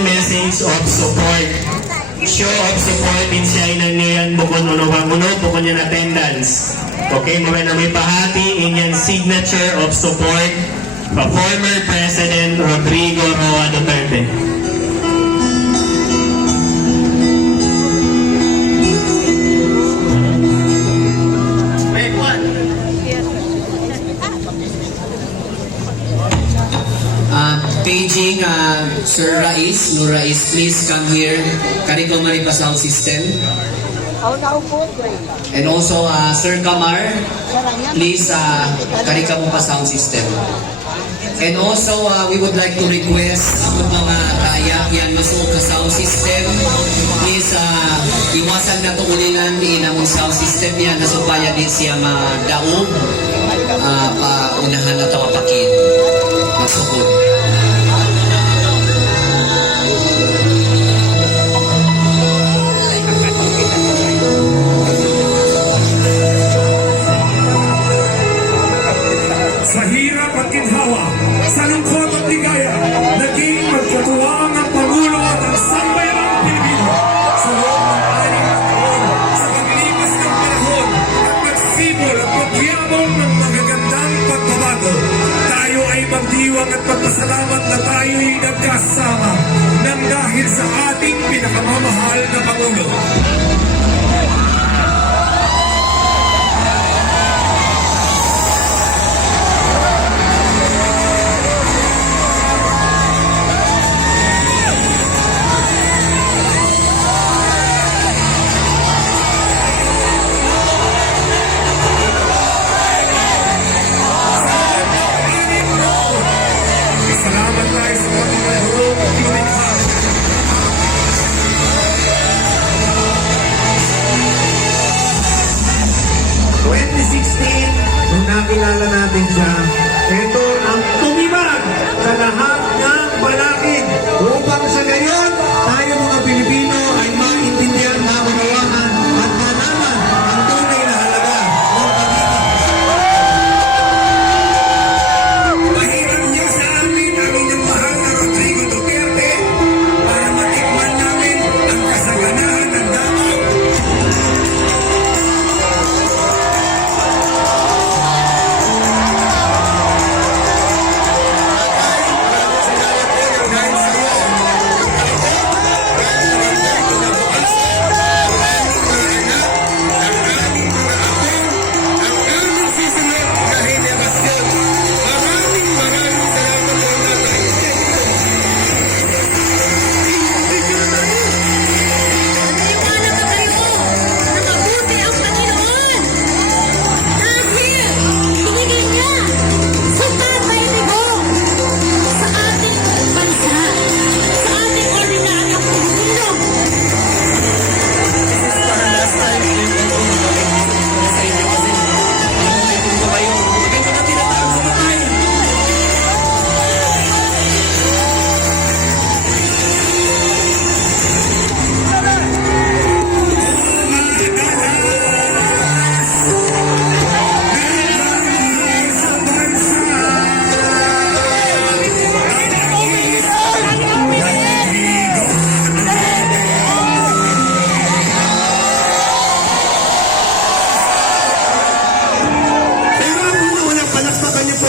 Message of support. Show of support in siya inang niyan bukod uno bukod yung attendance. Okay, mga na may pahati in signature of support pa former President Rodrigo Roa Duterte. Paging Sir Rais, Nur Rais, please come here. Kariko Maripa Sound System. And also Sir Kamar, please karika mo pa sound system. And also we would like to request ang mga kaayak yan masuk ka sound system. Please iwasan na to ulinan inamong sound system yan na supaya din siya madaog paunahan na tawapakin. Masukod. Sa hirap at ginhawa, sa lungkot at ligaya, naging magkatuwang ang Pangulo at ang sambayanang Pilipino. Sa loob ng 6 na taon, sa paglipas ng panahon at nagsibol at magyabong ng magagandang pagbabago, tayo ay magdiwang at magpasalamat na tayo'y nagkasama nang dahil sa ating pinakamamahal na Pangulo. Salamat tayo sa pagkakaroon ng lumikha. 2016, nung nakilala natin siya,